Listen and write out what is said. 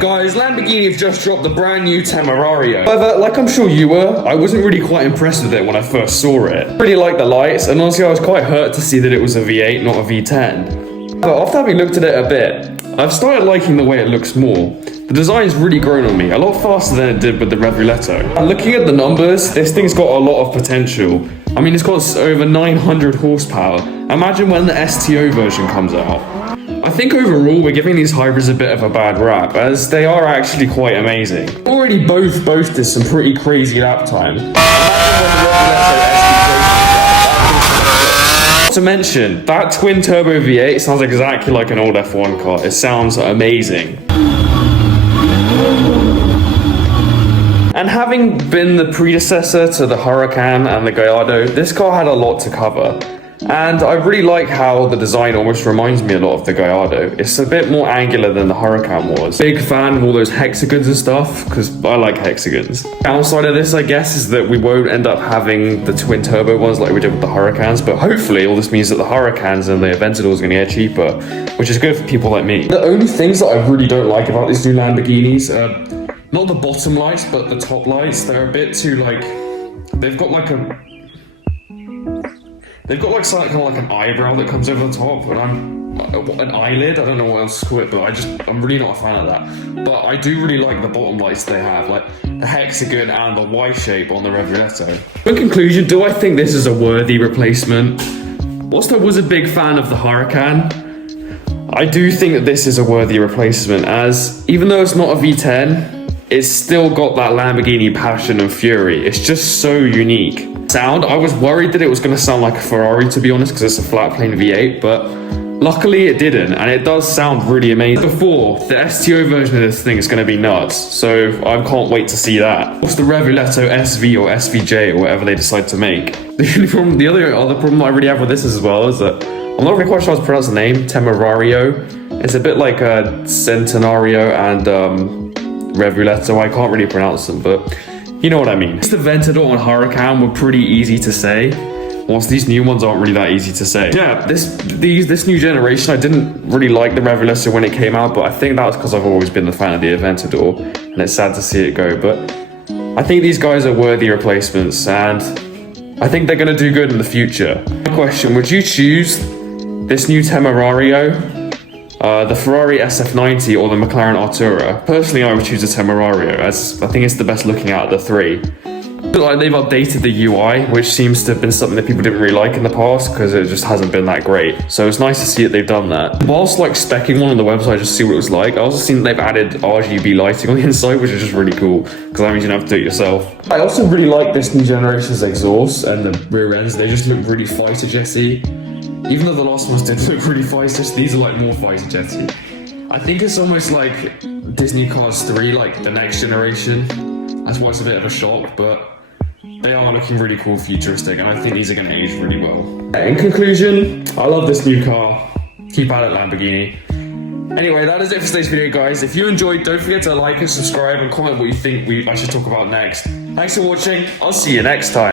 Guys, Lamborghini have just dropped the brand new Temerario. However, like I'm sure you were, I wasn't really quite impressed with it when I first saw it. I really liked the lights, and honestly I was quite hurt to see that it was a V8, not a V10. But after having looked at it a bit, I've started liking the way it looks more. The design's really grown on me, a lot faster than it did with the Revuletto. And looking at the numbers, this thing's got a lot of potential. I mean, it's got over 900 horsepower. Imagine when the STO version comes out. I think overall we're giving these hybrids a bit of a bad rap, as they are actually quite amazing. Already both boasted some pretty crazy lap times. Not to mention, that twin turbo V8 sounds exactly like an old F1 car. It sounds amazing. And having been the predecessor to the Huracan and the Gallardo, this car had a lot to cover. And I really like how the design almost reminds me a lot of the Gallardo. It's a bit more angular than the Huracan was. Big fan of all those hexagons and stuff, because I like hexagons. Downside of this, I guess, is that we won't end up having the twin turbo ones like we did with the Huracans, but hopefully all this means that the Huracans and the Aventadors are going to get cheaper, which is good for people like me. The only things that I really don't like about these new Lamborghinis are not the bottom lights, but the top lights. They're a bit too, like, they've got like something kind of like an eyebrow that comes over the top, and an eyelid. I don't know what else to call it, but I'm really not a fan of that. But I do really like the bottom lights they have, like the hexagon and the Y shape on the Revuletto. In conclusion, do I think this is a worthy replacement? Whilst I was a big fan of the Huracan, I do think that this is a worthy replacement, as even though it's not a V10, it's still got that Lamborghini passion and fury. It's just so unique. Sound, I was worried that it was going to sound like a Ferrari, to be honest, because it's a flat plane V8, but luckily it didn't, and it does sound really amazing. Before, the STO version of this thing is going to be nuts, so I can't wait to see that. What's the Revuletto SV or SVJ or whatever they decide to make? The other problem I really have with this as well is that I'm not really quite sure how to pronounce the name, Temerario. It's a bit like a Centenario and Revuletto. I can't really pronounce them, but you know what I mean. The Aventador and Huracan were pretty easy to say, whilst these new ones aren't really that easy to say. Yeah, this new generation, I didn't really like the Revuletto when it came out, but I think that was because I've always been the fan of the Aventador, and it's sad to see it go, but I think these guys are worthy replacements, and I think they're going to do good in the future. Question, would you choose this new Temerario, the Ferrari SF90 or the McLaren Artura? Personally, I would choose the Temerario, as I think it's the best looking out of the three. But like, they've updated the UI, which seems to have been something that people didn't really like in the past, because it just hasn't been that great. So it's nice to see that they've done that. Whilst like specking one on the website just to see what it was like, I also seen that they've added RGB lighting on the inside, which is just really cool, because that means you don't have to do it yourself. I also really like this new generation's exhaust and the rear ends. They just look really fighter jetty. Even though the last ones did look really fighter, these are like more fighter jetty. I think it's almost like Disney Cars 3, like the next generation. That's why it's a bit of a shock, but they are looking really cool, futuristic, and I think these are going to age really well. In conclusion, I love this new car. Keep at it, Lamborghini. Anyway, that is it for today's video, guys. If you enjoyed, don't forget to like and subscribe and comment what you think I should talk about next. Thanks for watching. I'll see you next time.